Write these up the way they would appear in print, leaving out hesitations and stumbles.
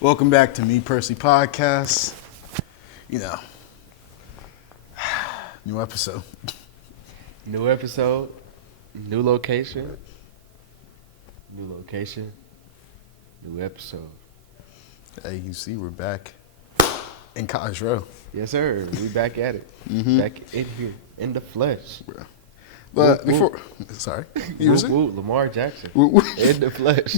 Welcome back to Me Personally Podcast. You know, new episode. New episode, new location, new episode. Hey, you see, we're back in College Row. Yes, sir. We back at it. Back in here, in the flesh. But Whoop, before, sorry, you were saying? Lamar Jackson. Whoop, whoop. In the flesh.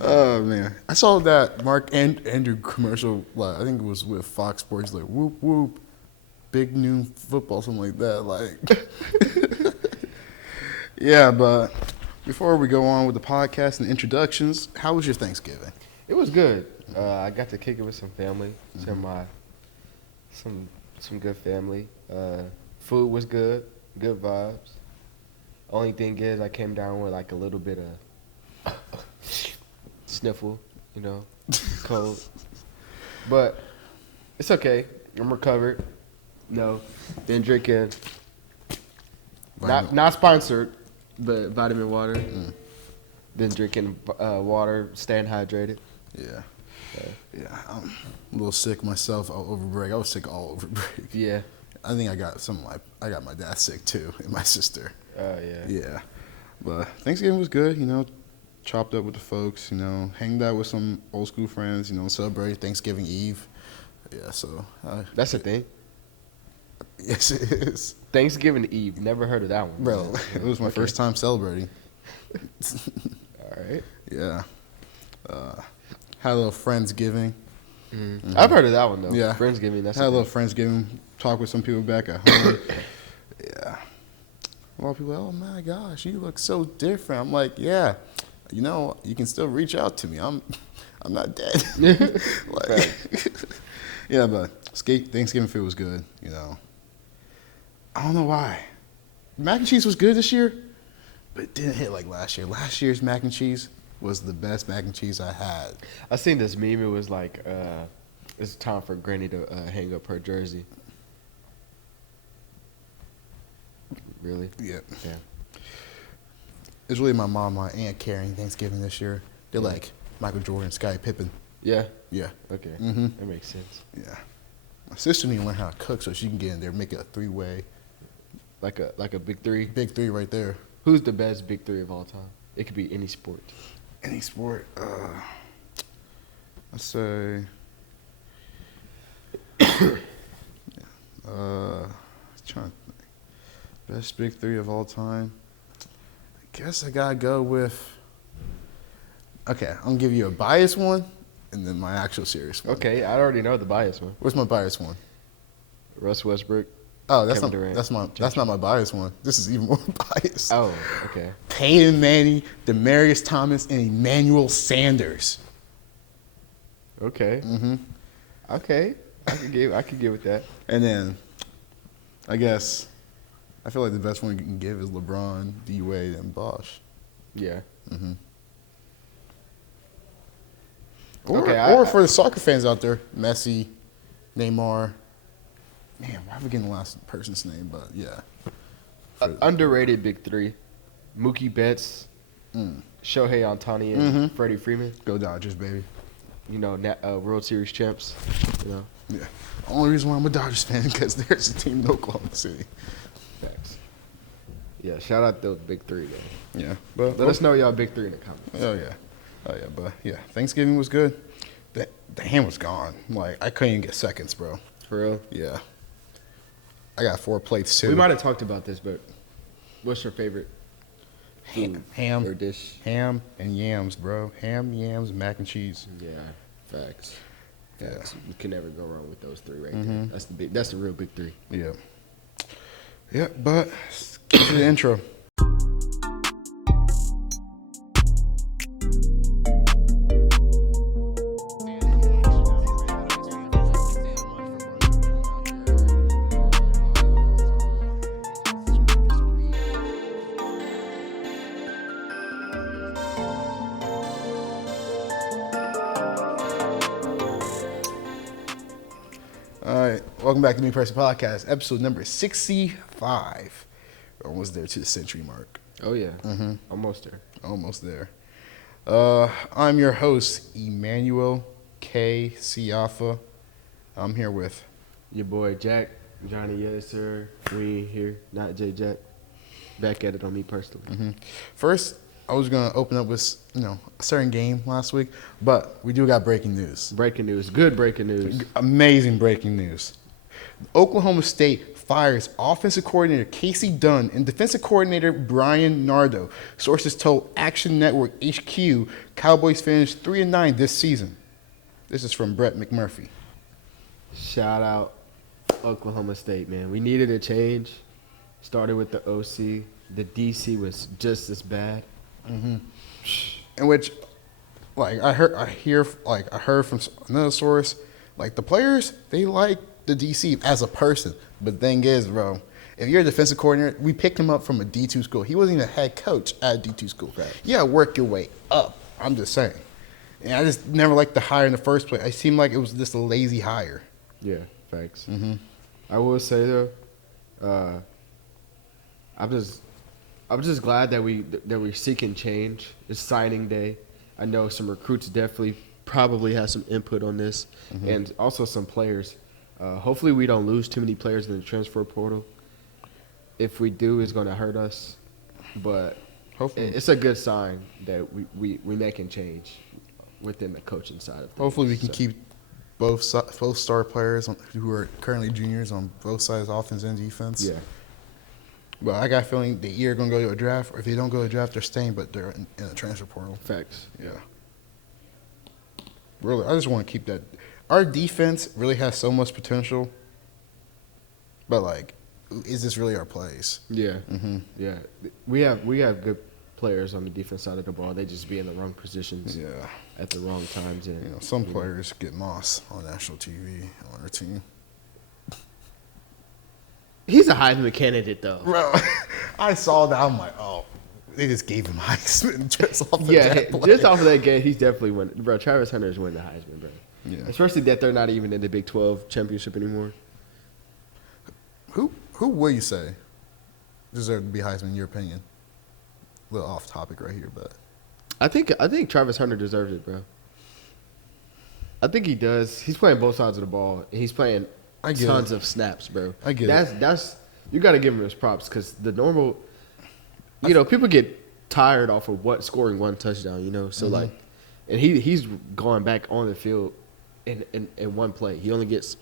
Oh man, I saw that Mark Andrew commercial. I think it was with Fox Sports. Like whoop whoop, big noon football, something like that. Like, yeah. But before we go on with the podcast and introductions, how was your Thanksgiving? It was good. I got to kick it with some family, some good family. Food was good vibes. Only thing is, I came down with like a little bit of sniffle, cold. But it's okay. I'm recovered. No, been drinking. Not sponsored, but vitamin water. Been drinking water, staying hydrated. Yeah. I'm a little sick myself over break. I was sick all over break. Yeah. I think I got my dad sick too, and my sister. Yeah. Yeah. But Thanksgiving was good, chopped up with the folks, hanged out with some old school friends, celebrated Thanksgiving Eve. Yeah, so. That's a thing? Yes, it is. Thanksgiving Eve. Never heard of that one. Bro, it was my first time celebrating. All right. Yeah. Had a little Friendsgiving. I've heard of that one, though. Yeah. Friendsgiving. That's Had a little Friendsgiving. Talk with some people back at home. Yeah. A lot of people, oh my gosh, you look so different. I'm like, yeah, you can still reach out to me. I'm not dead. Yeah, but Thanksgiving food was good, I don't know why. Mac and cheese was good this year, but it didn't hit like last year. Last year's mac and cheese was the best mac and cheese I had. I seen this meme. It was like, it's time for Granny to hang up her jersey. Really? Yeah. Yeah. It's really my mom, my aunt carrying Thanksgiving this year. They're like Michael Jordan, Scottie Pippen. Yeah. Yeah. Okay. Mm-hmm. That makes sense. Yeah. My sister need to learn how to cook so she can get in there and make it a three-way. Like a big three. Big three right there. Who's the best big three of all time? It could be any sport. Any sport. Let's say. Trying to think. Best big three of all time. I guess I gotta go with. Okay, I'm gonna give you a biased one, and then my actual serious one. Okay, I already know the bias one. What's my biased one? Russ Westbrook. Oh, Kevin Durant. that's not my biased one. This is even more biased. Oh, okay. Peyton Manning, Demaryius Thomas, and Emmanuel Sanders. Okay. Okay. I could get with that. And then, I guess, I feel like the best one you can give is LeBron, D Wade, and Bosh. Yeah. Or for the soccer fans out there, Messi, Neymar. Man, why am I forgetting the last person's name? But yeah. Underrated big three. Mookie Betts, Shohei Ohtani, and Freddie Freeman. Go Dodgers, baby. World Series champs. Yeah. The only reason why I'm a Dodgers fan is because there's a team in Oklahoma City. Facts. Yeah, shout out those big three, man. Yeah. But Let us know y'all big three in the comments. Oh yeah. But yeah, Thanksgiving was good. The ham was gone. Like I couldn't even get seconds, bro. For real? Yeah. I got 4 plates too. We might have talked about this, but what's your favorite food ham or dish? Ham and yams, bro. Ham, yams, mac and cheese. Yeah, facts. Yeah. You can never go wrong with those three right there. That's the real big three. Yeah. Yeah, but let's get to the intro. All right, welcome back to Me Personally Podcast, episode number 65. We're almost there to the century mark. Oh, yeah. Almost there. Almost there. I'm your host, Immanuel K. Siafa. I'm here with. Your boy Jack, Johnny, yes sir. We ain't here, not J Jack. Back at it on me personally. First, I was going to open up with, a certain game last week, but we do got breaking news. Breaking news, good breaking news. Amazing breaking news. Oklahoma State fires offensive coordinator Casey Dunn and defensive coordinator Brian Nardo. Sources told Action Network HQ Cowboys finished 3-9 this season. This is from Brett McMurphy. Shout out Oklahoma State, man. We needed a change. Started with the OC. The DC was just as bad. In which, I heard from another source, the players, they like the DC as a person. But the thing is, bro, if you're a defensive coordinator, we picked him up from a D2 school. He wasn't even a head coach at a D2 school. Right. You got to work your way up. I'm just saying. And I just never liked the hire in the first place. It seemed like it was just a lazy hire. Yeah, thanks. I will say though, I'm just glad that we're seeking change. It's signing day. I know some recruits definitely probably have some input on this, and also some players. Hopefully, we don't lose too many players in the transfer portal. If we do, it's going to hurt us. But Hopefully, it's a good sign that we making change within the coaching side of things. hopefully we can keep both star players who are currently juniors on both sides, offense and defense. Yeah. But I got a feeling they either going to go to a draft, or if they don't go to a draft, they're staying, but they're in a transfer portal. Facts. Yeah. Really, I just want to keep that. Our defense really has so much potential, but, is this really our place? Yeah. Yeah. We have good players on the defense side of the ball. They just be in the wrong positions at the wrong times. And Some players get moss on national TV on our team. He's a Heisman candidate, though. Bro, I saw that. I'm like, oh, they just gave him Heisman just off of that play. Just off of that game, he's definitely winning. Bro, Travis Hunter is winning the Heisman, bro. Yeah. Especially that they're not even in the Big 12 championship anymore. Who would you say deserved to be Heisman in your opinion? A little off topic right here, but I think Travis Hunter deserves it, bro. I think he does. He's playing both sides of the ball. And he's playing tons of snaps, bro. I get it. That's you got to give him his props because the normal, people get tired off of scoring one touchdown, So and he's going back on the field in one play. He only gets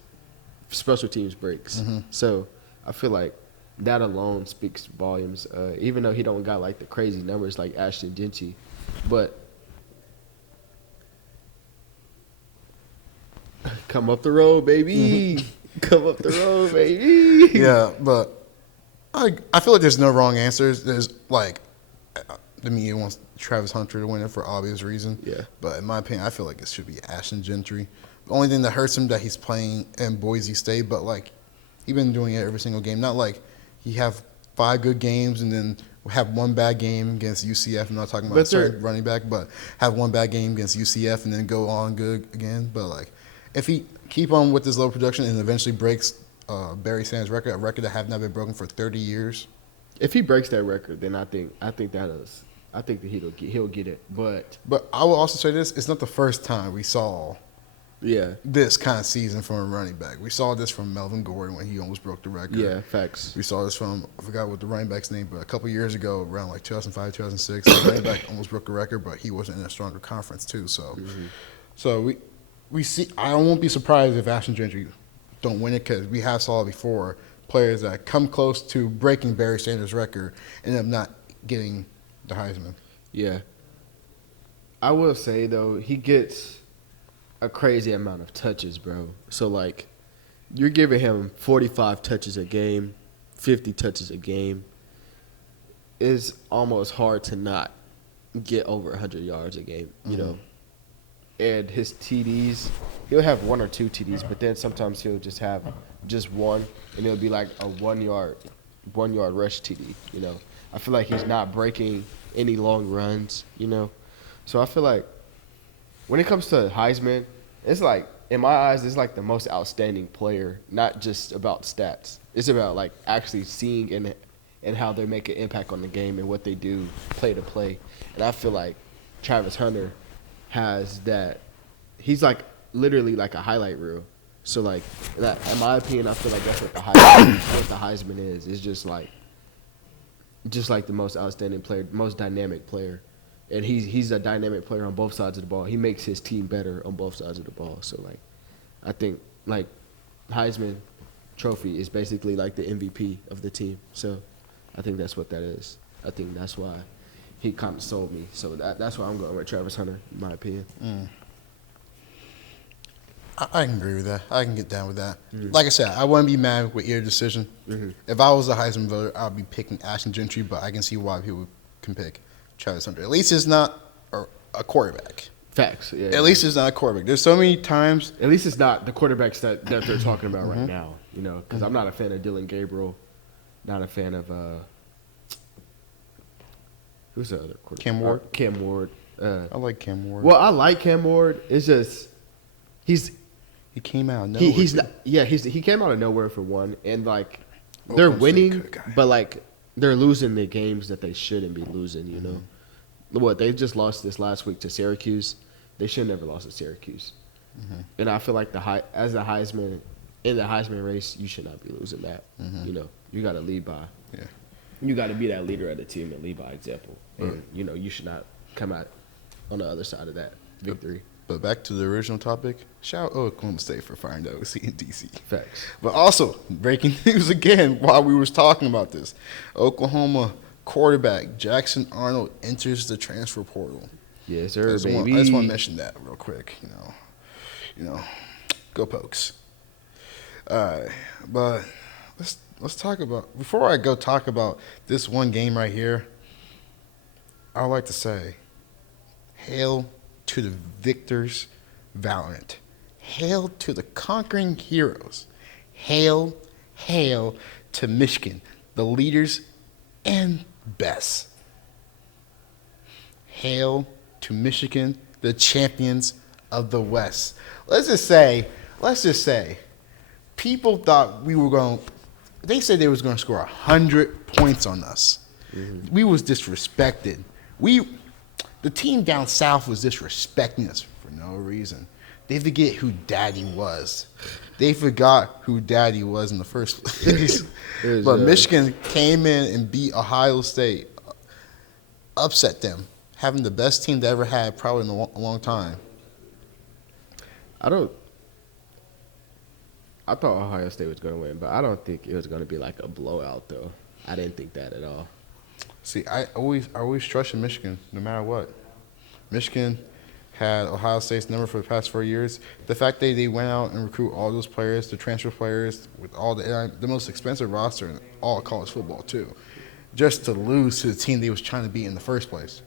special teams breaks. So I feel like that alone speaks volumes. Even though he don't got the crazy numbers like Ashton Genty, but come up the road, baby. Come up the road, baby. yeah, but I feel like there's no wrong answers. There's the media wants Travis Hunter to win it for obvious reason. Yeah. But in my opinion, I feel like it should be Ashton Gentry. The only thing that hurts him that he's playing in Boise State, but he's been doing it every single game. Not he have 5 good games and then have one bad game against UCF. I'm not talking about a certain running back, but have one bad game against UCF and then go on good again. But if he keep on with this low production and eventually breaks Barry Sanders' record, a record that have not been broken for 30 years. If he breaks that record, then I think that he'll get it. But I will also say this: it's not the first time we saw this kind of season from a running back. We saw this from Melvin Gordon when he almost broke the record. Yeah, facts. We saw this from, I forgot what the running back's name, but a couple years ago, around 2005, 2006, the running back almost broke the record, but he wasn't in a stronger conference too. So, we see. I won't be surprised if Ashton Gentry don't win it because we have saw it before. Players that come close to breaking Barry Sanders' record end up not getting the Heisman. Yeah. I will say though, he gets a crazy amount of touches, bro. So you're giving him 45 touches a game, 50 touches a game. It's almost hard to not get over 100 yards a game, And his TDs, he'll have 1 or 2 TDs, but then sometimes he'll just have just one, and it'll be like a 1 yard rush TD. I feel like he's not breaking any long runs. So I feel like when it comes to Heisman, it's in my eyes, it's the most outstanding player, not just about stats. It's about actually seeing and how they make an impact on the game and what they do play to play. And I feel like Travis Hunter has that. He's like literally like a highlight reel. So like that, in my opinion, I feel like that's what the Heisman is. It's just like the most outstanding player, most dynamic player, and he's a dynamic player on both sides of the ball. He makes his team better on both sides of the ball. So like, I think like Heisman Trophy is basically like the MVP of the team. So I think that's what that is. I think that's why he kind of sold me. So that's why I'm going with Travis Hunter, in my opinion. I can agree with that. I can get down with that. Mm-hmm. Like I said, I wouldn't be mad with either decision. Mm-hmm. If I was a Heisman voter, I'd be picking Ashton Gentry, but I can see why people can pick Travis Hunter. At least it's not a quarterback. Facts. Yeah, At least it's not a quarterback. There's so many times. At least it's not the quarterbacks that they're talking about right now. You know, because I'm not a fan of Dylan Gabriel. Not a fan of who's the other quarterback? Cam Ward. Cam Ward. I like Cam Ward. Well, I like Cam Ward. It's just he came out of nowhere. He came out of nowhere for one, and like they're winning, but like they're losing the games that they shouldn't be losing. You know, what they just lost this last week to Syracuse. They should never lost to Syracuse, and I feel like as the Heisman in the Heisman race, you should not be losing that. You know, you got to lead by. Yeah. You got to be that leader of the team and lead by example. And you know, you should not come out on the other side of that victory. But back to the original topic, shout out Oklahoma State for firing the OC in D.C. Facts. But also, breaking news again while we was talking about this. Oklahoma quarterback Jackson Arnold enters the transfer portal. Yes, sir, I just want to mention that real quick. You know, go Pokes. All right, but let's talk about, before I go talk about this one game right here, I would like to say, hail to the victors valiant. Hail to the conquering heroes. Hail to Michigan, the leaders and best. Hail to Michigan, the champions of the West. Let's just say, people thought they said they was going to score 100 points on us. We was disrespected. The team down south was disrespecting us for no reason. They forget who Daddy was. They forgot who Daddy was in the first place. But Michigan came in and beat Ohio State, upset them, having the best team they ever had probably in a long time. I thought Ohio State was going to win, but I don't think it was going to be like a blowout, though. I didn't think that at all. See, I always trusted Michigan, no matter what. Michigan had Ohio State's number for the past 4 years. The fact that they went out and recruit all those players, the transfer players, with all the most expensive roster in all college football too, just to lose to the team they was trying to beat in the first place.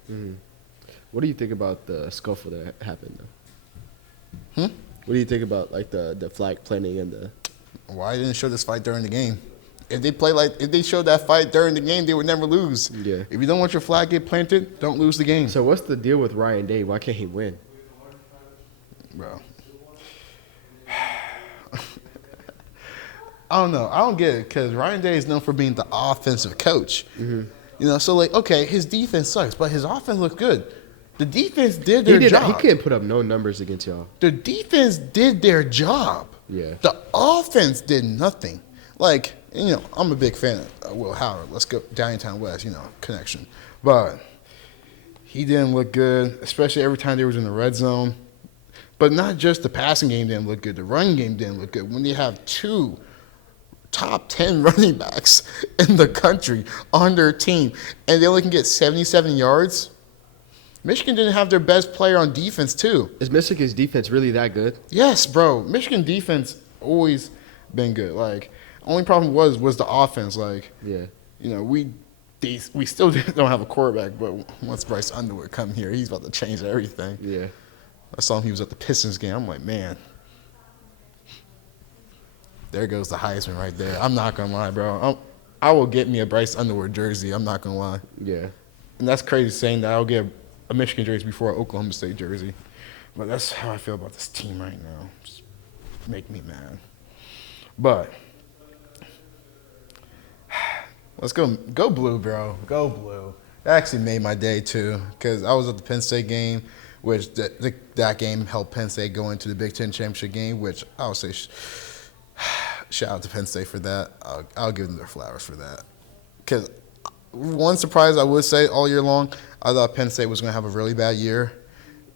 What do you think about the scuffle that happened, though? What do you think about like the flag planting and the? Why didn't they show this fight during the game? If they showed that fight during the game, they would never lose. Yeah. If you don't want your flag get planted, don't lose the game. So what's the deal with Ryan Day? Why can't he win? Bro. I don't know. I don't get it because Ryan Day is known for being the offensive coach. You know, so like, okay, his defense sucks, but his offense looked good. The defense did their job. He couldn't put up no numbers against y'all. The defense did their job. Yeah. The offense did nothing. Like, you know, I'm a big fan of Will Howard. Let's go Downtown West, you know, connection. But he didn't look good, especially every time they was in the red zone. But not just the passing game didn't look good. The running game didn't look good. When you have two top 10 running backs in the country on their team and they only can get 77 yards, Michigan didn't have their best player on defense too. Is Michigan's defense really that good? Yes, bro. Michigan defense always been good. Like, only problem was the offense. Like, yeah, you know, we still don't have a quarterback, but once Bryce Underwood come here, he's about to change everything. Yeah. I saw him. He was at the Pistons game. I'm like, man, there goes the Heisman right there. I'm not gonna lie, bro. I will get me a Bryce Underwood jersey. I'm not gonna lie. Yeah. And that's crazy saying that I'll get a Michigan jersey before an Oklahoma State jersey. But that's how I feel about this team right now. Just make me mad. But let's go blue, bro. Go blue. That actually made my day too, because I was at the Penn State game, which that game helped Penn State go into the Big Ten championship game. Which I would say, shout out to Penn State for that. I'll give them their flowers for that. Because one surprise I would say all year long, I thought Penn State was going to have a really bad year,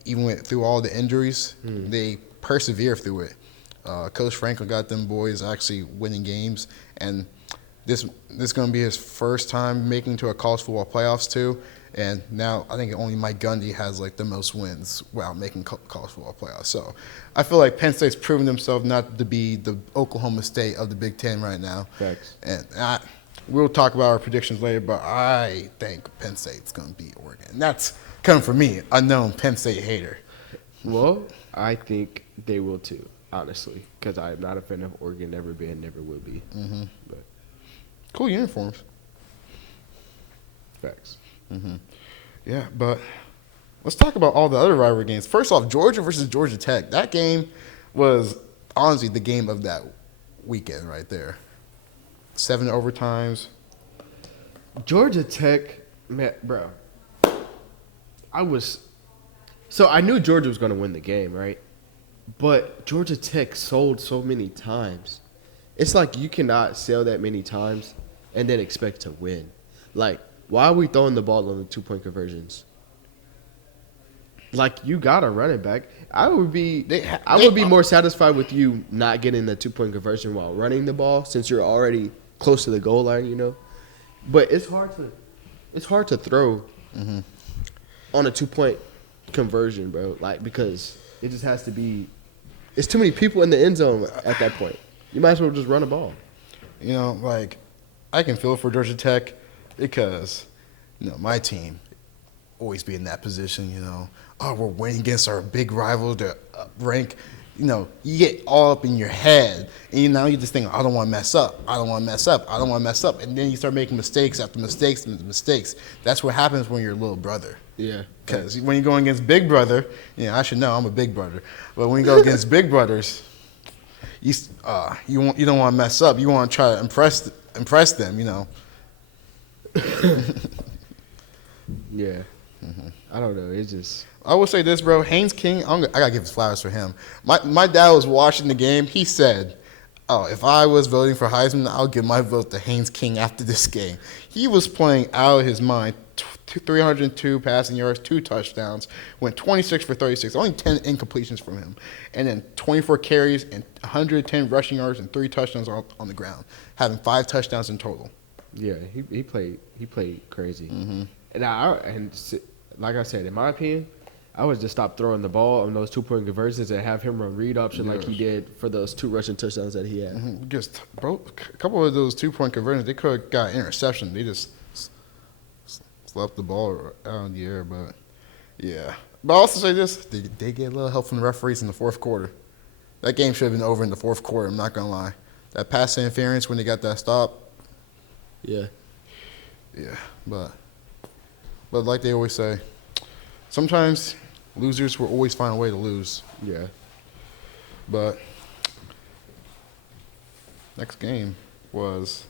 even through all the injuries. They persevere through it. Coach Franklin got them boys actually winning games, and this is going to be his first time making to a college football playoffs too. And now I think only Mike Gundy has like the most wins while making college football playoffs. So I feel like Penn State's proven themselves not to be the Oklahoma State of the Big Ten right now. Thanks. And we'll talk about our predictions later, but I think Penn State's going to beat Oregon. And that's coming from me, a known Penn State hater. Well, I think they will too, honestly, because I'm not a fan of Oregon, never been, never will be. Mm-hmm. But Cool uniforms. facts. Mm-hmm. Yeah, but let's talk about all the other rivalry games. First off, Georgia versus Georgia Tech. That game was honestly the game of that weekend right there. 7 overtimes. Georgia Tech, man, bro. I knew Georgia was going to win the game, right? But Georgia Tech sold so many times. It's like you cannot sell that many times and then expect to win. Like, why are we throwing the ball on the 2-point conversions? Like, you got to run it back. I would be more satisfied with you not getting the 2-point conversion while running the ball since you're already close to the goal line, you know. But it's hard to throw on a 2-point conversion, bro. Like, because it just has to be. It's too many people in the end zone at that point. You might as well just run the ball. You know, like, I can feel for Georgia Tech because, my team always be in that position, Oh, we're winning against our big rival to rank. You get all up in your head. And now you just think, I don't want to mess up. I don't want to mess up. I don't want to mess up. And then you start making mistakes after mistakes and mistakes. That's what happens when you're a little brother. Yeah. Because when you're going against big brother, I should know I'm a big brother. But when you go against big brothers, you don't want to mess up. You want to try to impress them, Yeah. I don't know. It's just. I will say this, bro. Haynes King, I got to give his flowers for him. My dad was watching the game. He said, if I was voting for Heisman, I'll give my vote to Haynes King after this game. He was playing out of his mind. 302 passing yards, 2 touchdowns, went 26 for 36, only 10 incompletions from him. And then 24 carries and 110 rushing yards and 3 touchdowns on the ground, having 5 touchdowns in total. Yeah, he played crazy. Mm-hmm. And like I said, in my opinion, I would just stop throwing the ball on those 2-point conversions and have him run read option like he did for those 2 rushing touchdowns that he had. Mm-hmm. Just, bro, a couple of those 2-point conversions, they could have got interception. They just left the ball out in the air, but yeah. But I'll also say this: they get a little help from the referees in the fourth quarter. That game should have been over in the fourth quarter. I'm not gonna lie. That pass interference when they got that stop. Yeah. Yeah, but like they always say, sometimes losers will always find a way to lose. Yeah. But next game was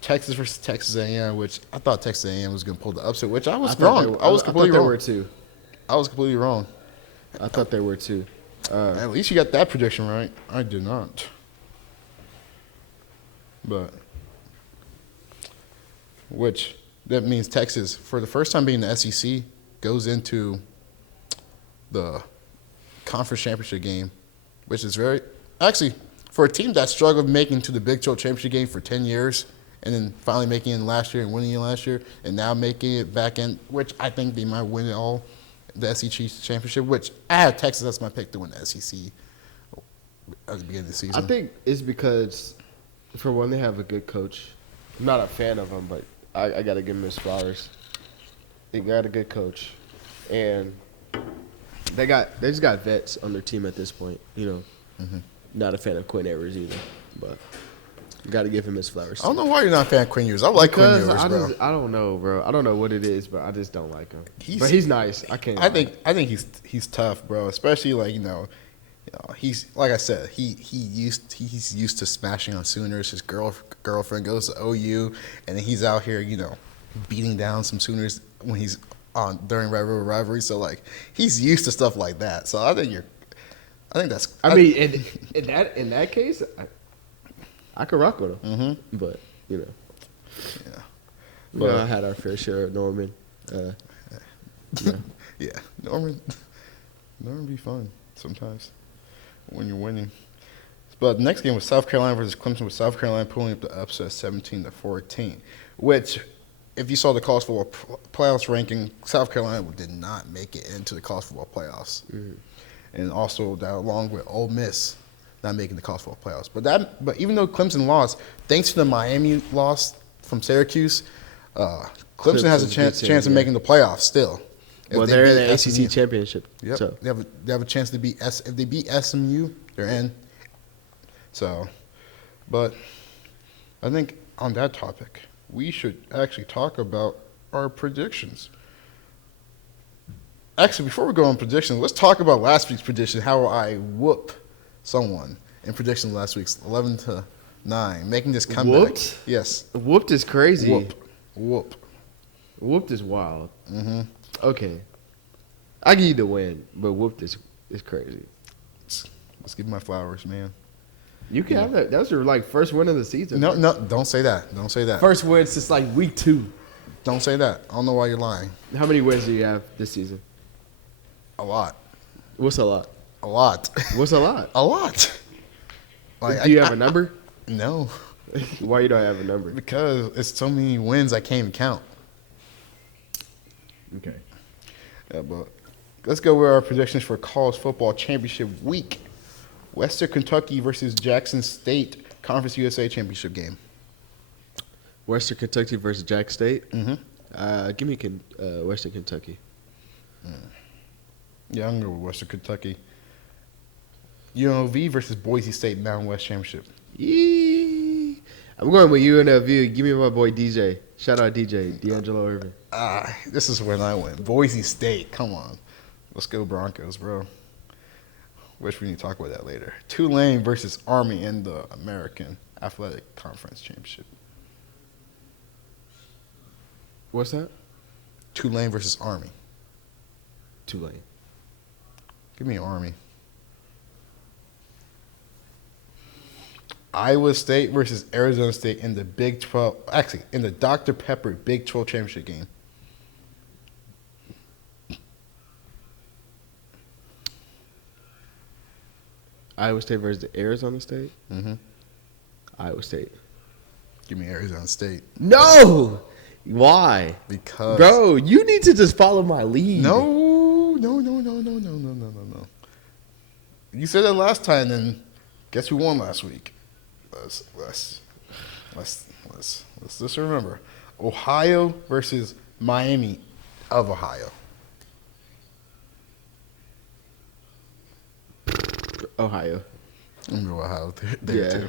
Texas versus Texas A&M, which I thought Texas A&M was going to pull the upset, which I was wrong. I was completely wrong. They were too. I was completely wrong. I thought they were too. At least you got that prediction right. I did not. But which that means Texas, for the first time being in the SEC, goes into the conference championship game, which is actually, for a team that struggled making to the Big 12 championship game for 10 years, and then finally making it last year and winning it last year, and now making it back in, which I think they might win it all, the SEC championship, which I had Texas as my pick to win the SEC at the beginning of the season. I think it's because, for one, they have a good coach. I'm not a fan of him, but I got to give him his flowers. They got a good coach, and they just got vets on their team at this point. Not a fan of Quinn Ewers either, but got to give him his flowers. I don't know why you're not a fan of Quinn Ewers. I like Quinn Ewers, bro. I don't know, bro. I don't know what it is, but I just don't like him. But he's nice. I think he's tough, bro. Especially he's like I said, he's used to smashing on Sooners. His girlfriend goes to OU, and then he's out here, beating down some Sooners when he's on during rivalry. So like he's used to stuff like that. So I think that's. I mean, in that case, I could rock with him. Mm-hmm. But Yeah. we all had our fair share of Norman. Yeah. Yeah, Norman be fun sometimes when you're winning. But the next game was South Carolina versus Clemson, with South Carolina pulling up the upset 17-14. Which, if you saw the college football playoffs ranking, South Carolina did not make it into the college football playoffs, and also that along with Ole Miss not making the college football playoffs. But even though Clemson lost, thanks to the Miami loss from Syracuse, Clemson has a chance of making the playoffs still. Well, they're in the ACC championship. Yep. So. They have a chance to beat if they beat SMU, they're in. So, but I think on that topic, we should actually talk about our predictions. Actually, before we go on predictions, let's talk about last week's prediction. How I whooped someone in prediction last week's 11-9, making this comeback. Whooped? Yes. Whooped is crazy. Whoop. Whooped is wild. Mm-hmm. Okay. I give you the win, but whooped is crazy. Let's give my flowers, man. You can have that. That was your first win of the season. No, don't say that. Don't say that. First win since week 2. Don't say that. I don't know why you're lying. How many wins do you have this season? A lot. What's a lot? A lot. What's a lot? A lot. Do you have a number? No. Why you don't have a number? Because it's so many wins I can't even count. Okay. Yeah, but let's go with our predictions for college football championship week. Western Kentucky versus Jackson State Conference USA championship game. Western Kentucky versus Jack State? Mm-hmm. Give me Western Kentucky. Yeah, I'm going to go with Western Kentucky. UNLV versus Boise State Mountain West championship. Yee. I'm going with UNLV. Give me my boy DJ. Shout out DJ, D'Angelo Irvin. This is when I went. Boise State, come on. Let's go Broncos, bro. Wish we need to talk about that later. Tulane versus Army in the American Athletic Conference Championship. What's that? Tulane versus Army. Tulane. Give me Army. Iowa State versus Arizona State in the Big 12. Actually, in the Dr. Pepper Big 12 championship game. Iowa State versus Arizona State? Mm-hmm. Iowa State. Give me Arizona State. No! Why? Because. Bro, you need to just follow my lead. No. You said that last time, then guess who won last week? Let's just remember. Ohio versus Miami of Ohio. Ohio. I'm going to go Ohio there Yeah. too.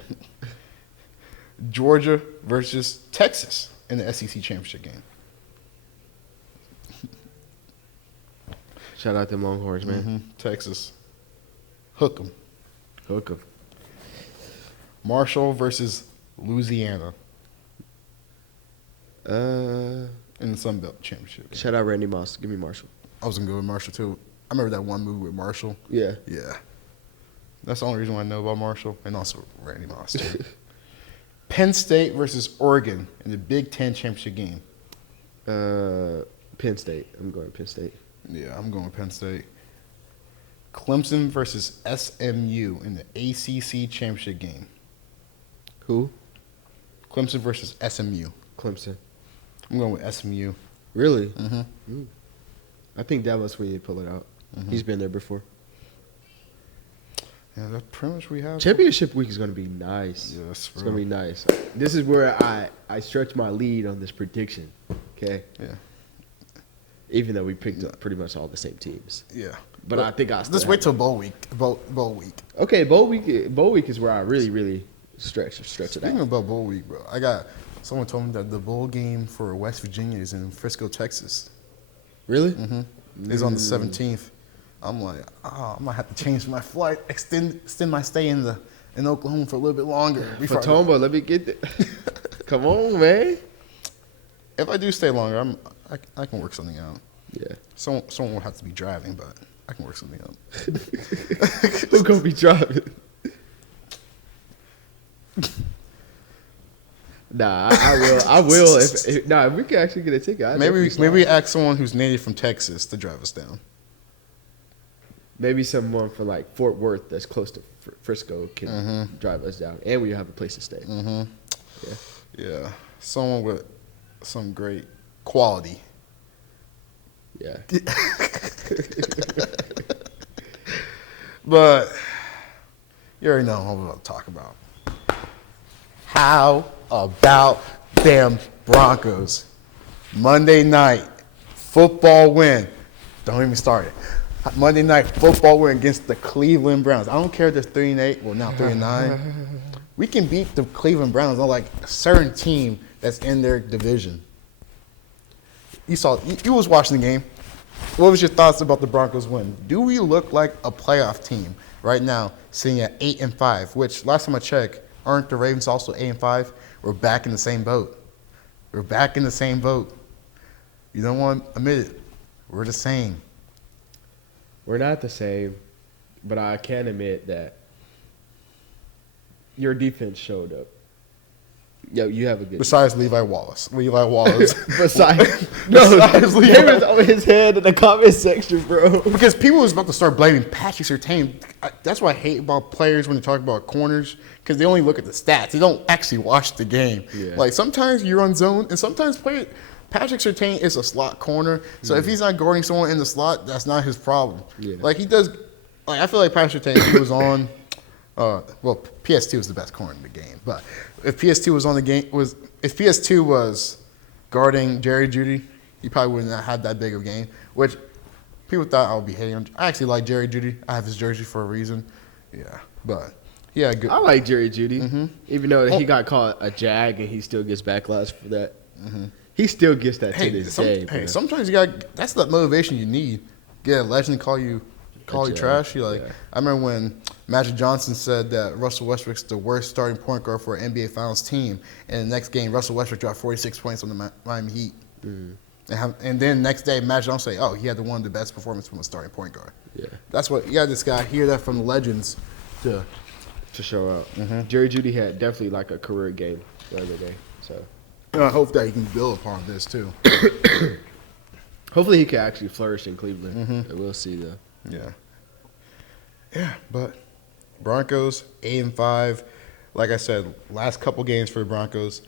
Georgia versus Texas in the SEC championship game. Shout out them Longhorns, man. Mm-hmm. Texas. Hook 'em. Hook 'em. Marshall versus Louisiana Uh, in the Sun Belt championship game. shout out Randy Moss. Give me Marshall. I was going to go with Marshall too. I remember that one movie with Marshall. Yeah. Yeah. That's the only reason why I know about Marshall, and also Randy Moss too. Penn State versus Oregon in the Big Ten championship game. Penn State. I'm going Penn State. Yeah, I'm going with Penn State. Clemson versus SMU in the ACC championship game. Who? Clemson versus SMU. Clemson. I'm going with SMU. Really? Mm-hmm. I think Dallas will pull it out. Mm-hmm. He's been there before. Yeah, that's pretty much what we have. Championship week is going to be nice. Yes, It's going to be nice. This is where I stretch my lead on this prediction. Okay? Yeah. Even though we picked up pretty much all the same teams. Yeah. But I think I still Let's wait till bowl week. Bowl week. Okay, bowl week is where I really stretch it Speaking out. about bowl week, bro, someone told me that the bowl game for West Virginia is in Frisco, Texas. Really? Mm-hmm. It's on the 17th. I'm like, I might have to change my flight, extend my stay in Oklahoma for a little bit longer. Fatomba, let me get there. Come on, man. if I do stay longer, I can work something out. Yeah. Someone will have to be driving, but I can work something out. Who's gonna be driving? Nah, I will. I will. If we can actually get a ticket, Maybe ask someone who's native from Texas to drive us down. Maybe someone from like Fort Worth that's close to Frisco can drive us down, and we have a place to stay. Mm-hmm. Yeah. Yeah, someone with some great quality. Yeah. But you already know what I'm about to talk about. How about them Broncos? Monday night football win. Don't even start it. Monday night football win against the Cleveland Browns. I don't care if they're 3-8. Well, now 3-9. We can beat the Cleveland Browns on like a certain team that's in their division. You was watching the game. What was your thoughts about the Broncos win? Do we look like a playoff team right now, sitting at 8-5? Which last time I checked, aren't the Ravens also 8-5? We're back in the same boat. We're back in the same boat. You don't want to admit it. We're the same. We're not the same, but I can admit that your defense showed up. Yo, you have a good. Besides Levi Wallace. Besides Levi. David's on his head in the comment section, bro. Because people was about to start blaming Patrick Surtain. That's what I hate about players when they talk about corners, because they only look at the stats. They don't actually watch the game. Yeah. Like sometimes you're on zone, and sometimes Patrick Surtain is a slot corner. So if he's not guarding someone in the slot, that's not his problem. Yeah. Like he does. Like I feel like Patrick Surtain, he was on. Well, PS2 was the best corner in the game, but if PS2 was on the game, if PS2 was guarding Jerry Jeudy, he probably wouldn't have had that big of a game. Which people thought I would be hating him. I actually like Jerry Jeudy. I have his jersey for a reason. Yeah, but yeah, good. I like Jerry Jeudy, even though he got called a jag and he still gets backlash for that. He still gets that to this day. Hey, sometimes you got that's the motivation you need. Get a legend to call you trash. You like. Yeah. I remember when Magic Johnson said that Russell Westbrook's the worst starting point guard for an NBA Finals team, and the next game Russell Westbrook dropped 46 points on the Miami Heat. And then next day Magic Johnson say, "Oh, he had one of the best performances from a starting point guard." Yeah, that's what you got. This guy hear that from the legends to show out. Jerry Jeudy had definitely like a career game the other day. So and I hope that he can build upon this too. Hopefully, he can actually flourish in Cleveland. We'll see though. Yeah, but Broncos 8-5. Like I said, last couple games for the Broncos,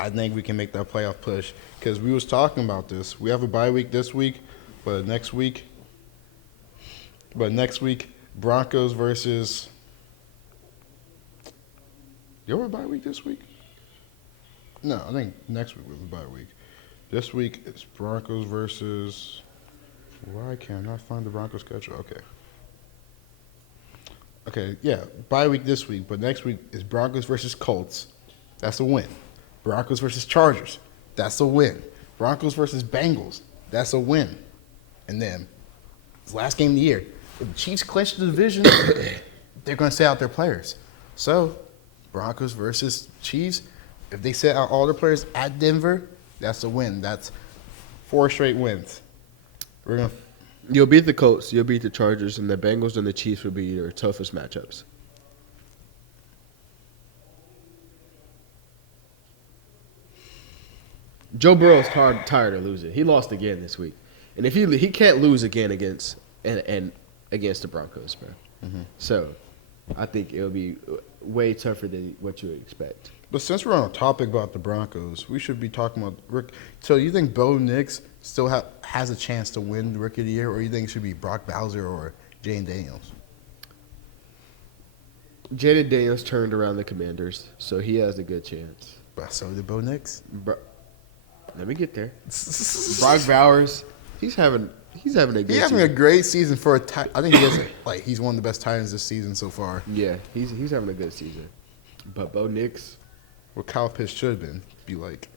I think we can make that playoff push because we was talking about this. We have a bye week this week, but next week, Broncos versus. You have a bye week this week? No, I think next week was a bye week. This week it's Broncos versus. Why can't I find the Broncos schedule? Okay, yeah, bye week this week, but next week is Broncos versus Colts. That's a win. Broncos versus Chargers. That's a win. Broncos versus Bengals. That's a win. And then, it's the last game of the year. If the Chiefs clinch the division, they're going to sit out their players. So, Broncos versus Chiefs, if they sit out all their players at Denver, that's a win. That's 4 straight wins. You'll beat the Colts, you'll beat the Chargers, and the Bengals and the Chiefs will be your toughest matchups. Joe Burrow's tired of losing. He lost again this week, and if he can't lose again against the Broncos, bro. So, I think it'll be way tougher than what you would expect. But since we're on a topic about the Broncos, we should be talking about Rick. So you think Bo Nix still has a chance to win the Rookie of the Year, or you think it should be Brock Bowser or Jaden Daniels? Jaden Daniels turned around the Commanders, so he has a good chance. But so did Bo Nix. Let me get there. Brock Bowers, he's having a good season. He's having a great season for a I think he's one of the best tight ends this season so far. Yeah, he's having a good season. But Bo Nix, what Kyle Pitts should have be like.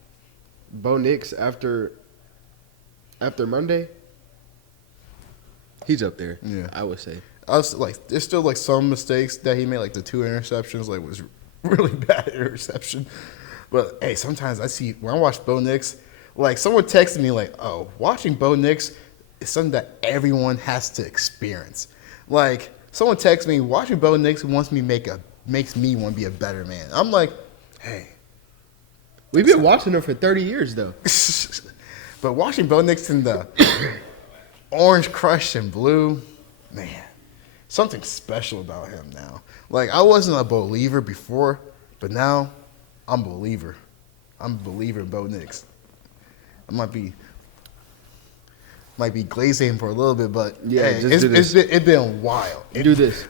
Bo Nix after Monday, he's up there. Yeah, I would say. There's still some mistakes that he made, like the 2 interceptions, was really bad interception. But hey, sometimes when I watch Bo Nix, Like, someone texted me, like, oh, watching Bo Nix is something that everyone has to experience. Like, someone texted me, watching Bo Nix makes me want to be a better man. I'm like, hey. We've been watching him for 30 years, though. But watching Bo Nix in the orange crush and blue, man, something special about him now. Like, I wasn't a believer before, but now I'm a believer. I'm a believer in Bo Nix. I might be glazing for a little bit, but yeah, hey, it's been wild. Do this.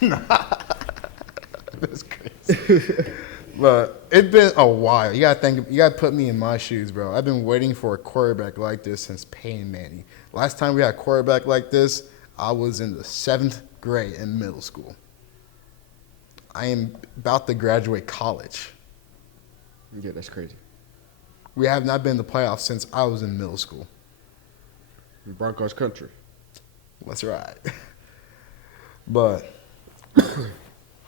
That's crazy. But it's been a while. You gotta put me in my shoes, bro. I've been waiting for a quarterback like this since Peyton Manning. Last time we had a quarterback like this, I was in the 7th grade in middle school. I am about to graduate college. Yeah, that's crazy. We have not been in the playoffs since I was in middle school. Broncos country. That's right. But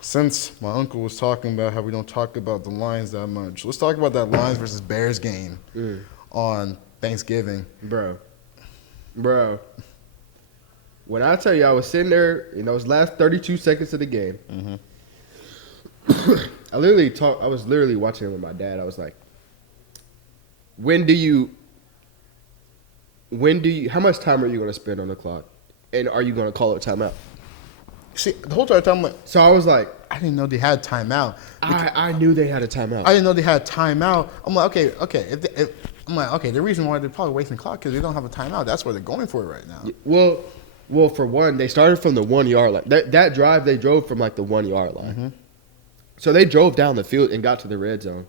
since my uncle was talking about how we don't talk about the Lions that much, let's talk about that Lions versus Bears game on Thanksgiving. Bro. When I tell you I was sitting there in those last 32 seconds of the game, I was literally watching it with my dad. I was like, how much time are you going to spend on the clock? And are you going to call it timeout? See, the whole time I'm like, so I was like, I didn't know they had timeout. I knew they had a timeout. I didn't know they had timeout. I'm like, okay. I'm like, okay, the reason why they're probably wasting the clock because they don't have a timeout. That's why they're going for it right now. Well, for one, they started from the 1 yard line. That drive, they drove from like the 1 yard line. Mm-hmm. So they drove down the field and got to the red zone.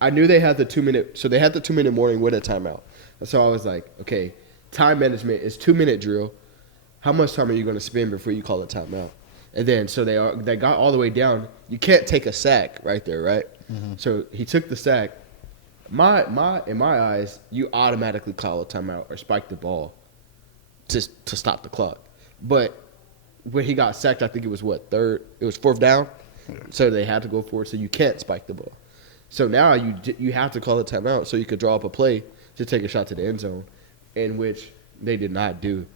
I knew they had the 2 minute, so they had the 2 minute warning with a timeout. So I was like, okay, time management is 2 minute drill. How much time are you going to spend before you call a timeout? And then so they got all the way down. You can't take a sack right there, right? Mm-hmm. So he took the sack. In my eyes, you automatically call a timeout or spike the ball to stop the clock. But when he got sacked, I think it was third? It was 4th down. Yeah. So they had to go for it. So you can't spike the ball. So now you have to call a timeout so you could draw up a play to take a shot to the end zone, in which they did not do.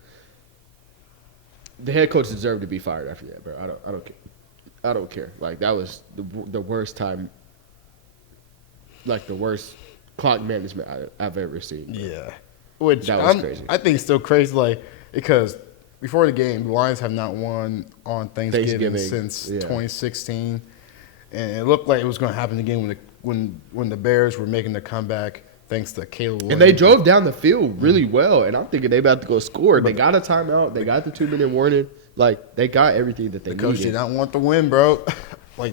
The head coach deserved to be fired after that, bro. I don't care. I don't care. Like, that was the worst time, like the worst clock management I've ever seen. Bro. Yeah, which that was crazy. I think it's still crazy, like, because before the game, the Lions have not won on Thanksgiving since 2016, and it looked like it was going to happen again when the Bears were making the comeback. Thanks to Caleb Williams. And they drove down the field really well, and I'm thinking they about to go score. They got a timeout. They got the 2 minute warning. Like, they got everything that they needed. The coach did not want the win, bro. Like,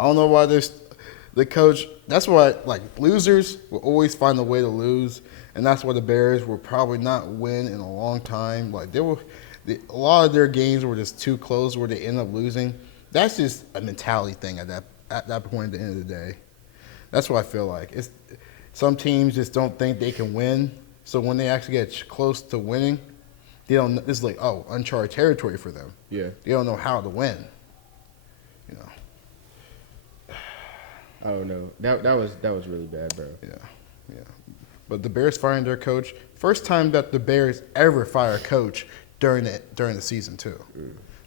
I don't know why the coach. That's why, like, losers will always find a way to lose, and that's why the Bears will probably not win in a long time. Like, a lot of their games were just too close where they end up losing. That's just a mentality thing at that point at the end of the day. That's what I feel like. Some teams just don't think they can win, so when they actually get close to winning, they don't. It's like, oh, uncharted territory for them. Yeah, they don't know how to win. You know. I don't know. That was really bad, bro. Yeah. But the Bears firing their coach. First time that the Bears ever fire a coach during the season too.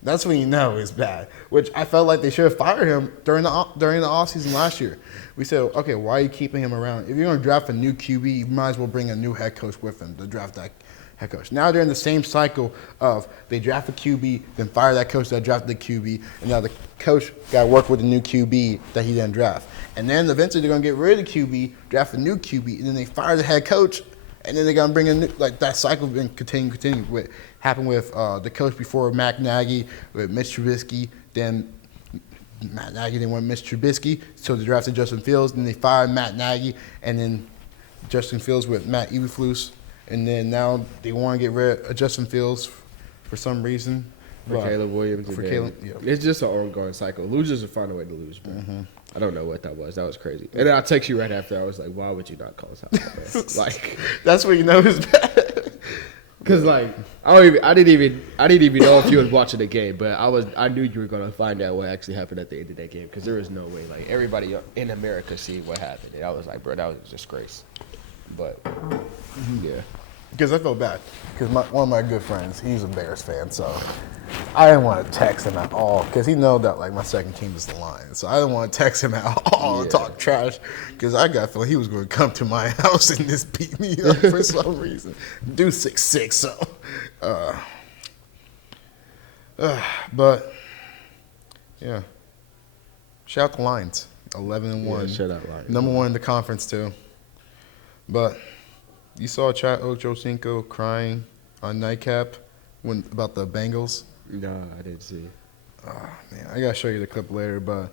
That's when you know it's bad. Which I felt like they should have fired him during the offseason last year. We said, okay, why are you keeping him around? If you're going to draft a new QB, you might as well bring a new head coach with him to draft that head coach. Now they're in the same cycle of they draft a QB, then fire that coach that drafted the QB, and now the coach got to work with the new QB that he didn't draft. And then eventually they're going to get rid of the QB, draft a new QB, and then they fire the head coach, and then they're going to bring a new, like that cycle been continue. What happened with the coach before Matt Nagy, with Mitch Trubisky, then Matt Nagy didn't want Mitch Trubisky, so they drafted Justin Fields, then they fired Matt Nagy, and then Justin Fields with Matt Eberflus, and then now they want to get rid of Justin Fields for some reason. For Caleb Williams. For Caleb, yeah. It's just an ongoing cycle. Losers will find a way to lose, bro. Mm-hmm. I don't know what that was. That was crazy. And then I text you right after. I was like, why would you not call us out? Like, that's what you know is bad. Cause like I didn't even know if you was watching the game, but I knew you were gonna find out what actually happened at the end of that game, because there was no way like everybody in America seen what happened, and I was like, bro, that was a disgrace. But yeah, Because I felt bad. Because one of my good friends, he's a Bears fan, so I didn't want to text him at all. Because he know that like my second team is the Lions, so I didn't want to text him at all and talk trash. Because I got feeling he was going to come to my house and just beat me up for some reason. Do 6'6", so. But yeah, shout out the Lions, 11-1. Yeah, shout out Lions. Number one in the conference too. But you saw Chad Ochocinco crying on Nightcap about the Bengals. no, I didn't see. Oh, man, I gotta show you the clip later, but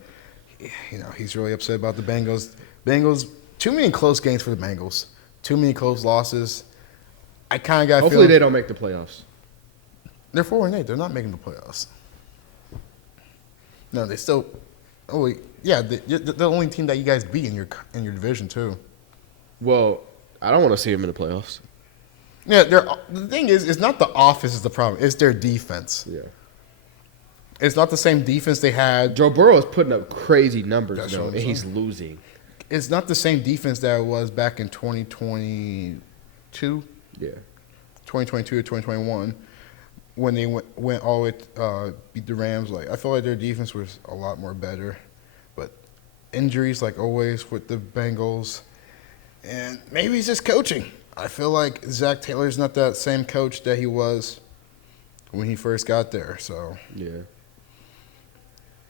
he's really upset about the Bengals. Bengals, too many close games for the Bengals. Too many close losses. I kind of got. Hopefully they don't make the playoffs. They're 4-8. They're not making the playoffs. No, they still. Oh wait, yeah, they're the only team that you guys beat in your division too. Well, I don't want to see them in the playoffs. Yeah, the thing is, it's not the offense is the problem. It's their defense. Yeah. It's not the same defense they had. Joe Burrow is putting up crazy numbers, That's though, what I'm and he's saying. losing. It's not the same defense that it was back in 2022, Yeah. 2022 or 2021, when they went all the way beat the Rams. Like I feel like their defense was a lot more better, but injuries like always with the Bengals, and maybe it's just coaching. I feel like Zach Taylor's not that same coach that he was when he first got there. So Yeah.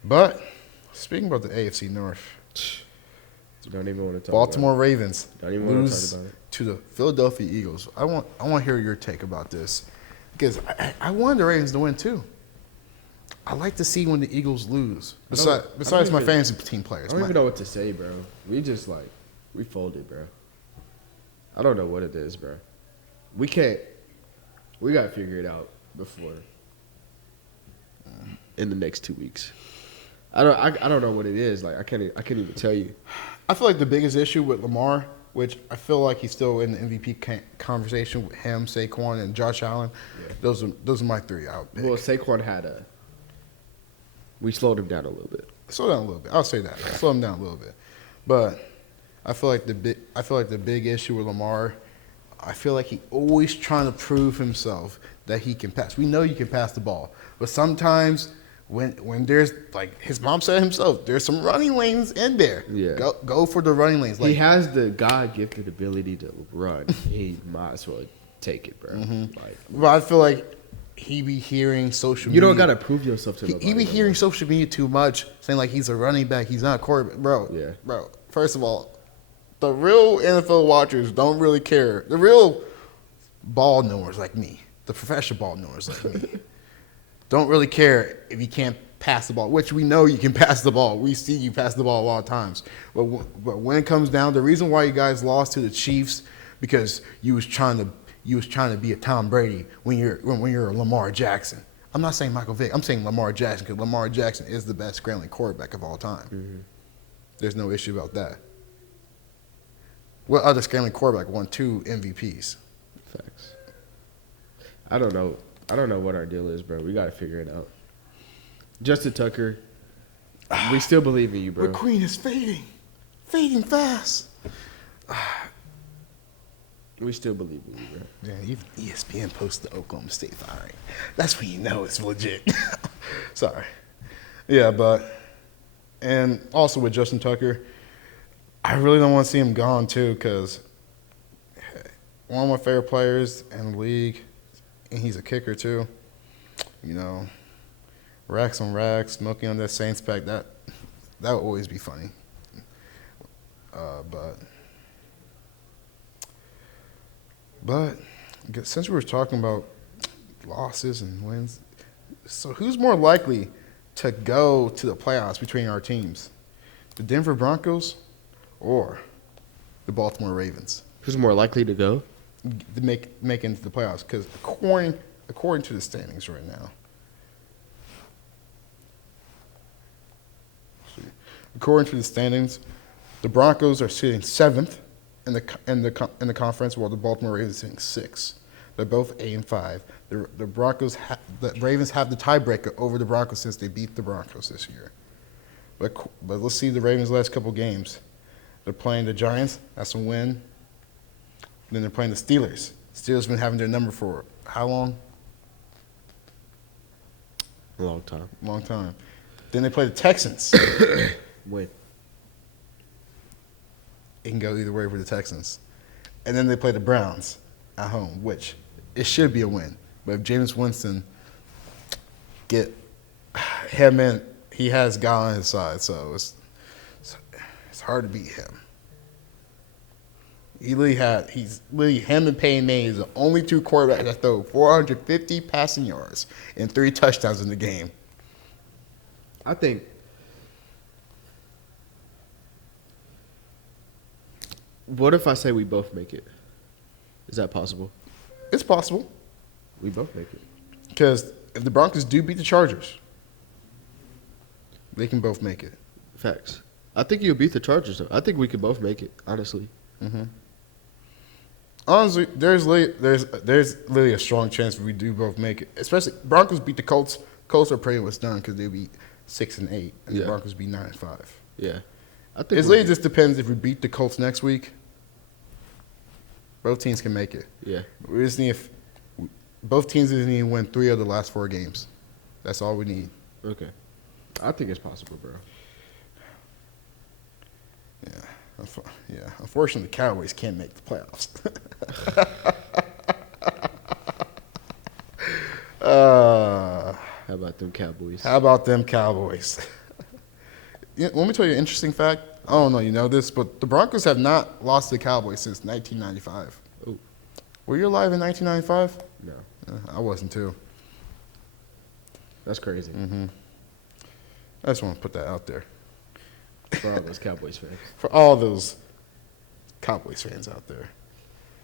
But speaking about the AFC North, Don't even want to talk Baltimore Ravens Don't even want to lose talk about it. to the Philadelphia Eagles. I want to hear your take about this because I wanted the Ravens to win too. I like to see when the Eagles lose. Besides my fantasy team players, I don't even know what to say, bro. We just we folded, bro. I don't know what it is, bro. We got to figure it out before in the next 2 weeks. I don't know what it is. Like I can't even tell you. I feel like the biggest issue with Lamar, which I feel like he's still in the MVP conversation with him, Saquon, and Josh Allen. Yeah. Those are my three out. Well, Saquon we slowed him down a little bit. Slow down a little bit. I'll say that. Slow him down a little bit. But I feel like the big issue with Lamar, I feel like he always trying to prove himself that he can pass. We know you can pass the ball, but sometimes when there's like his mom said himself, there's some running lanes in there. Yeah. Go for the running lanes. Like, He has the God-gifted ability to run. He might as well take it, bro. but I feel like he be hearing social You media. don't got to prove yourself to nobody. He be no hearing more. social media too much, saying like he's a running back, he's not a quarterback. Bro, Yeah. bro, first of all, the real NFL watchers don't really care. The real ball knowers like me, the professional ball knowers like me, don't really care if you can't pass the ball, which we know you can pass the ball. We see you pass the ball a lot of times. But when it comes down, the reason why you guys lost to the Chiefs, because you was trying to be a Tom Brady when you're a Lamar Jackson. I'm not saying Michael Vick. I'm saying Lamar Jackson because Lamar Jackson is the best scrambling quarterback of all time. Mm-hmm. There's no issue about that. What other scrambling quarterback won 2 MVPs? Facts. I don't know. I don't know what our deal is, bro. We got to figure it out. Justin Tucker, we still believe in you, bro. McQueen is fading fast. We still believe in you, bro. Yeah, even ESPN posted the Oklahoma State firing. That's when you know it's legit. Sorry. Yeah, and also with Justin Tucker, I really don't want to see him gone too because one of my favorite players in the league, and he's a kicker too. You know, racks on racks, smoking on that Saints pack, that would always be funny. But since we were talking about losses and wins, so who's more likely to go to the playoffs between our teams? The Denver Broncos or the Baltimore Ravens? Who's more likely to go? To make into the playoffs? Because according to the standings right now, according to the standings, the Broncos are sitting 7th in the conference, while the Baltimore Ravens are sitting 6th. They're both 8-5. The Ravens have the tiebreaker over the Broncos since they beat the Broncos this year. But let's see the Ravens' last couple games. They're playing the Giants. That's a win. Then they're playing the Steelers. Steelers been having their number for how long? A long time. Long time. Then they play the Texans. Win. It can go either way for the Texans. And then they play the Browns at home, which it should be a win. But if Jameis Winston get him in, he has God on his side, so it's hard to beat him. Him and Peyton Manning is the only two quarterbacks that throw 450 passing yards and 3 touchdowns in the game. I think what if I say we both make it? Is that possible? It's possible. We both make it. Because if the Broncos do beat the Chargers, they can both make it. Facts. I think you'll beat the Chargers, though. I think we could both make it, honestly. Mm-hmm. Honestly, there's literally a strong chance if we do both make it. Especially Broncos beat the Colts. Colts are pretty much done because they'll be 6-8, and the Broncos be 9-5. Yeah, I think It literally just depends if we beat the Colts next week. Both teams can make it. Yeah, We just need both teams just need to win 3 of the last 4 games. That's all we need. okay. I think it's possible, bro. Yeah. Unfortunately, the Cowboys can't make the playoffs. How about them Cowboys? How about them Cowboys? Let me tell you an interesting fact. I don't know you know this, but the Broncos have not lost to the Cowboys since 1995. Ooh. Were you alive in 1995? No, I wasn't too. that's crazy. Mm-hmm. I just want to put that out there. For all those Cowboys fans. For all those Cowboys fans out there.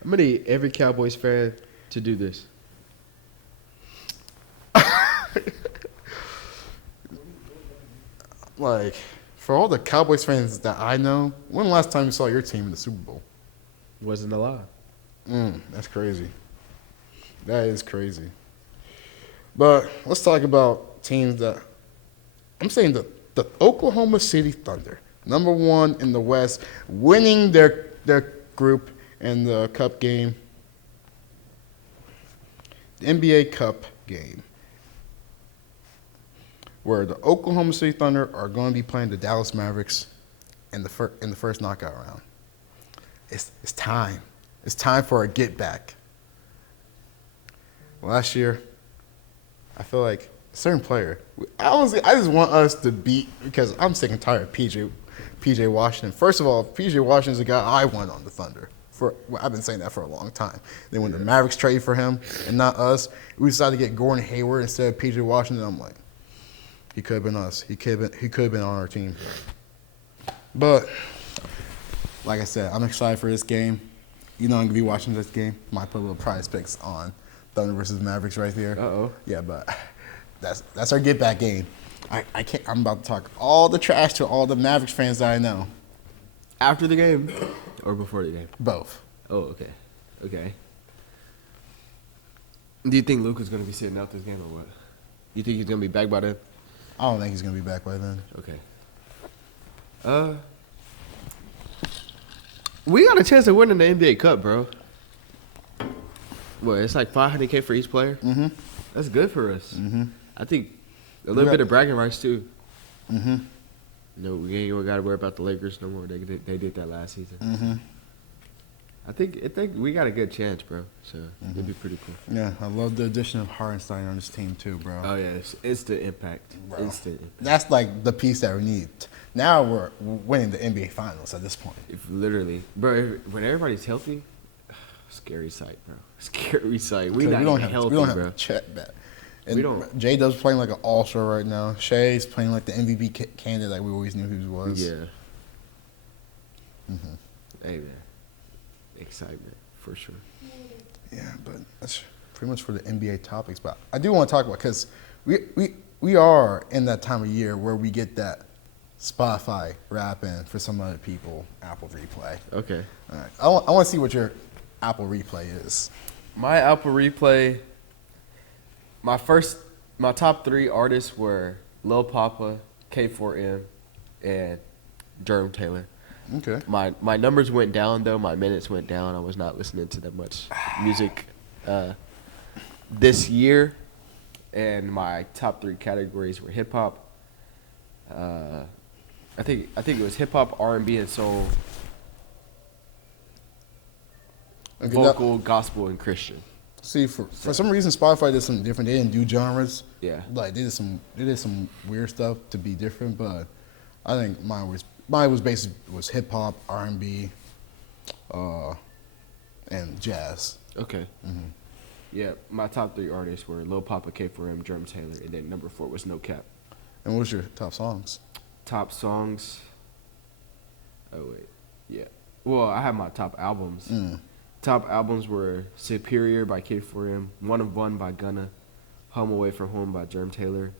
I'm going to need every Cowboys fan to do this. Like, for all the Cowboys fans that I know, when the last time you saw your team in the Super Bowl? Wasn't alive. That's crazy. That is crazy. But let's talk about teams that I'm saying the Oklahoma City Thunder, number 1 in the West, winning their group in the Cup game, the NBA Cup game, where the Oklahoma City Thunder are going to be playing the Dallas Mavericks in the first knockout round. It's time. It's time for a get back. Last year, I feel like a certain player. I just want us to beat because I'm sick and tired of PJ Washington. First of all, PJ Washington's a guy I want on the Thunder. I've been saying that for a long time. Then when the Mavericks traded for him and not us, we decided to get Gordon Hayward instead of PJ Washington. I'm like, he could have been us. He could have been on our team. But like I said, I'm excited for this game. I'm gonna be watching this game. Might put a little prize picks on Thunder versus Mavericks right there. Uh-oh. Yeah, but that's our get back game. I can't. I'm about to talk all the trash to all the Mavericks fans that I know. After the game or before the game? Both. Oh, okay. Okay. Do you think Luka's going to be sitting out this game or what? You think he's going to be back by then? I don't think he's gonna be back by then. Okay. We got a chance of winning the NBA Cup, bro. What, it's like $500K for each player? Mm-hmm. That's good for us. Mm-hmm. I think a little bit of bragging rights, too. Mm-hmm. No, we ain't got to worry about the Lakers no more. They did that last season. Mm-hmm. I think we got a good chance, bro. So it'd be pretty cool. Yeah, I love the addition of Hartenstein on this team too, bro. Oh yeah, it's instant impact. Bro. Instant impact. That's like the piece that we need. Now we're winning the NBA Finals at this point. If literally, bro, when everybody's healthy, scary sight, bro. Scary sight. We don't have healthy, we don't bro. have Chet back. And We don't. J-Dub's playing like an all-star right now. Shay's playing like the MVP candidate like we always knew he was. Yeah. Mm-hmm. Hey man, excitement for sure. Yeah, but that's pretty much for the NBA topics. But I do want to talk about because we are in that time of year where we get that Spotify rap in for some other people, Apple Replay. Okay. All right. I want to see what your Apple Replay is. My Apple Replay. My top 3 artists were Lil Papa, K4M, and Jerm Taylor. Okay. My numbers went down though. My minutes went down. I was not listening to that much music this year, and my top 3 categories were hip hop. I think it was hip hop, R&B, and soul, Okay, vocal, gospel, and Christian. See, for some reason, Spotify did something different. They didn't do genres. Yeah. Like they did some weird stuff to be different, but I think mine was basically hip hop, R&B, and jazz. Okay. Mm-hmm. Yeah, my top 3 artists were Lil Papa, K4M, Jerm Taylor, and then number 4 was No Cap. And what's your top songs? Top songs. Oh wait, yeah. Well, I have my top albums. Top albums were Superior by K4M, One of One by Gunna, Home Away from Home by Jerm Taylor,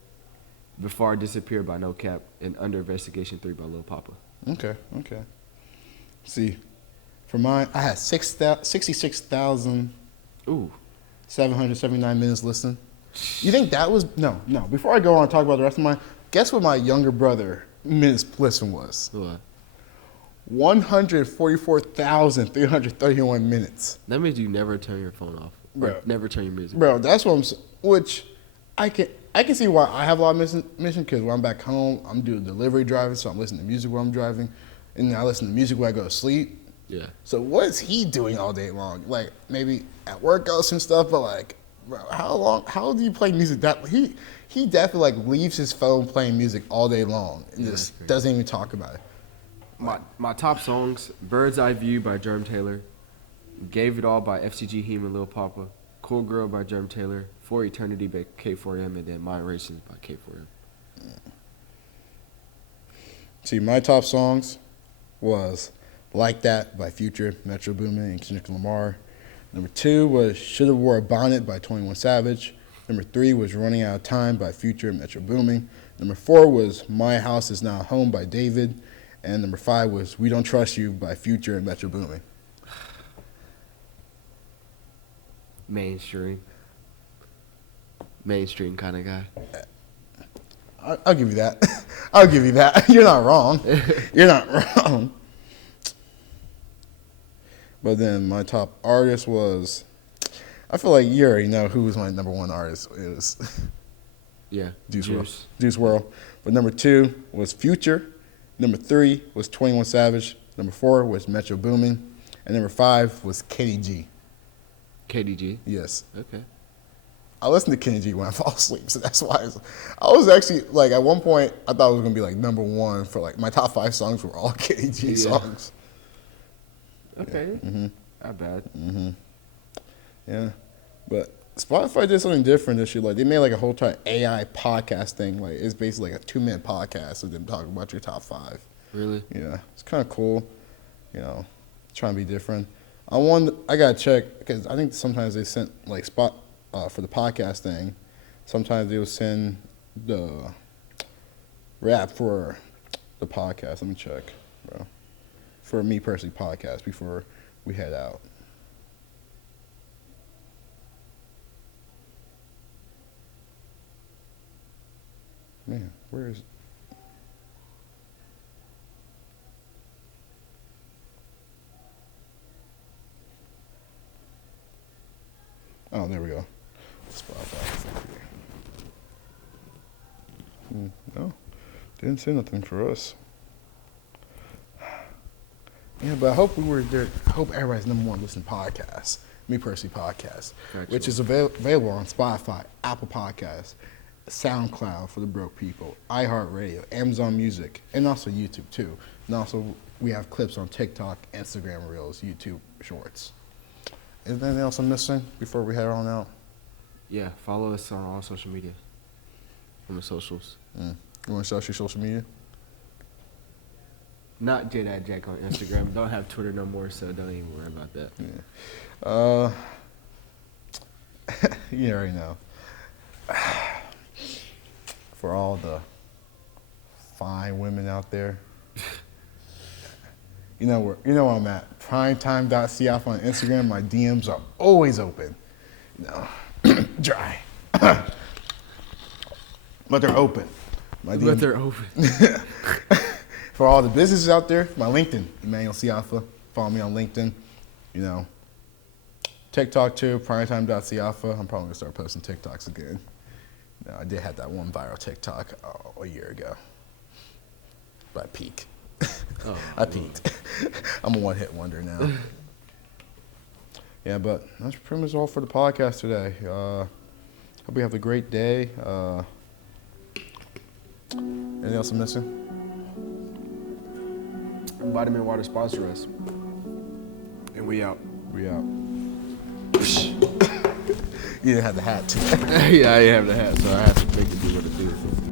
Before I Disappear by No Cap, and Under Investigation 3 by Lil Papa. Okay. See, for mine, I had 66,779 minutes listened. You think that was no? Before I go on and talk about the rest of mine, guess what my younger brother minutes listen was? What? 144,331 minutes. That means you never turn your phone off. Bro. Never turn your music. Bro, that's what I'm saying. Which I can see why I have a lot of mission because when I'm back home, I'm doing delivery driving, so I'm listening to music while I'm driving, and then I listen to music when I go to sleep. Yeah. So what is he doing all day long? Like maybe at workouts and stuff, but like, bro, how do you play music that he definitely like leaves his phone playing music all day long and just doesn't even talk about it. My top songs: Bird's Eye View by Jerm Taylor, Gave It All by FCG Heem and Lil Papa, Cool Girl by Jerm Taylor, For Eternity by K4M, and then Mind Races by K4M. See, my top songs was Like That by Future, Metro Boomin, and Kendrick Lamar. Number 2 was Shoulda Wore a Bonnet by 21 Savage. Number 3 was Running Out of Time by Future and Metro Boomin. Number 4 was My House Is Now Home by David. And number 5 was We Don't Trust You by Future and Metro Boomin. Mainstream kind of guy. I'll give you that. I'll give you that. You're not wrong. You're not wrong. But then my top artist was, I feel like you already know who was my number 1 artist. It was Juice WRLD. But number 2 was Future. Number 3 was 21 Savage. Number 4 was Metro Boomin. And number 5 was Kenny G. KDG? Yes. Okay. I listen to Kenny G when I fall asleep, so that's why I was actually, like, at one point, I thought it was going to be, like, number 1 for, like, my top 5 songs were all Kenny G songs. Okay. Yeah. Mm-hmm. Not bad. Mm-hmm. Yeah. But Spotify did something different this year. Like, they made, like, a whole AI podcast thing. Like, it's basically like a 2-minute podcast of them talking about your top 5. Really? Yeah. It's kind of cool, trying to be different. I got to check, because I think sometimes they sent, like, for the podcast thing, sometimes they will send the rap for the podcast. Let me check, bro. For me personally, podcast, before we head out. Man, where is it? Oh, there we go. Spotify. No, didn't say nothing for us. Yeah, but I hope we were there. I hope everybody's number 1 listening podcast. Me personally, podcast, which is available on Spotify, Apple Podcasts, SoundCloud for the broke people, iHeartRadio, Amazon Music, and also YouTube too. And also we have clips on TikTok, Instagram Reels, YouTube Shorts. Is there anything else I'm missing before we head on out? Yeah, follow us on all social media. On the socials. You want to shout your social media? Not JDadJack on Instagram. Don't have Twitter no more, so don't even worry about that. Yeah. You already know. For all the fine women out there, you know where I'm at. Primetime.coff on Instagram. My DMs are always open. No, dry. But they're open. My But DM they're open. For all the businesses out there, my LinkedIn, Immanuel Siafa. Follow me on LinkedIn. You know, TikTok too, primetime.siafa. I'm probably gonna start posting TikToks again. No, I did have that one viral TikTok a year ago. But I peaked. Oh, I peaked. I'm a one-hit wonder now. Yeah, but that's pretty much all for the podcast today. Hope you have a great day. Anything else I'm missing? Vitamin Water sponsor us. And we out. We out. You didn't have the hat. Yeah, I have the hat, so I have to make it do what it do.